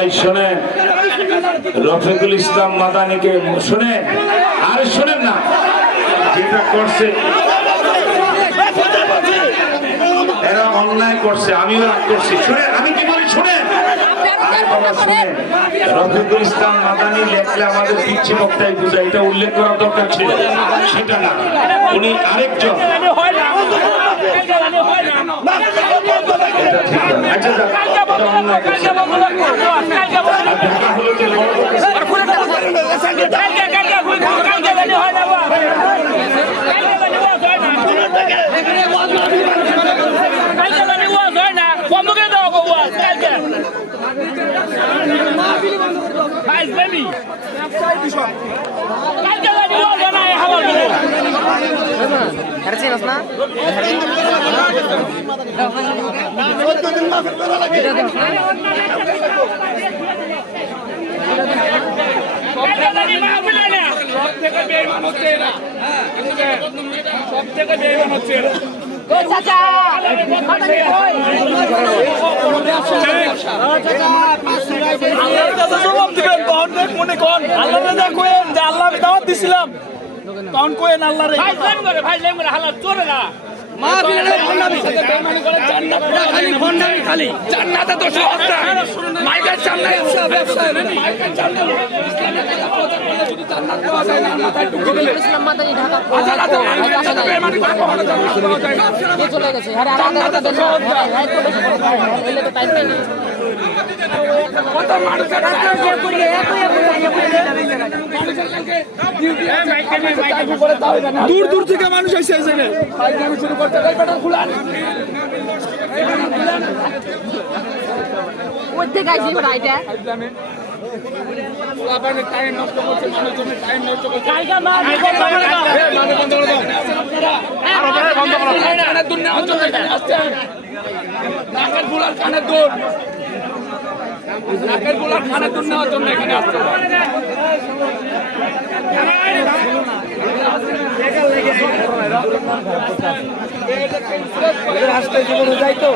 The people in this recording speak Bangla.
এই শোনেন, রফিকুল ইসলাম মাদানিকে শোনেন, আর শোনেন না, যেটা করছে এরা অন্যায় করছে, আমিও রাগ করছি। শুনেন আমি কি বলি, শুনেন। রফিকুল ইসলাম মাদানি লেখলে আমাদের পিচ্ছি বক্তাই বুঝায়, এটা উল্লেখ করার দরকার ছিল, সেটা না, উনি আরেকজন। দিছিলাম তখন কোয়েন আল্লাহ রে ভাই লেম করে ভাই লেম করে হালাত চলে না মাহফিলে ফন্ডামি খালি ফন্ডামি খালি জান্নাতে তো সহজটা মাইকের সামনে ব্যবসা মাইকের সামনে ইসলামের কথা প্রচার করলে যদি জান্নাত পাওয়া যায় না মাথায় ঢুকে দিলে ইসলাম মাদানি ঢাকা আদালতে বেঈমানি করে কখনো জান্নাত পাওয়া যায় না চলে গেছে আরে আমাদের তো সহজটা তো বেশি এলে তো টাইম নেই কত মানুষের কাছে করিয়ে দূর দূর থেকে মানুষ এসে এই জায়গায় পাইকারি শুরু করতে পেট্রোল খুলান ওইতে গাইছি রাইটা আপনি টাইম নষ্ট করতে মানুষজনের টাইম নষ্ট করতে কালকা মা মানে বন্ধ করে দাও আর ওপরে বন্ধ করো কানের দুল নেওয়ার জন্য এখানে আসছেন নাকের ফুল আর কানের দুল নাকের ফুল আর কানের দুল নেওয়ার জন্য এখানে আসছেন রাস্তায় জীবনে যাই তো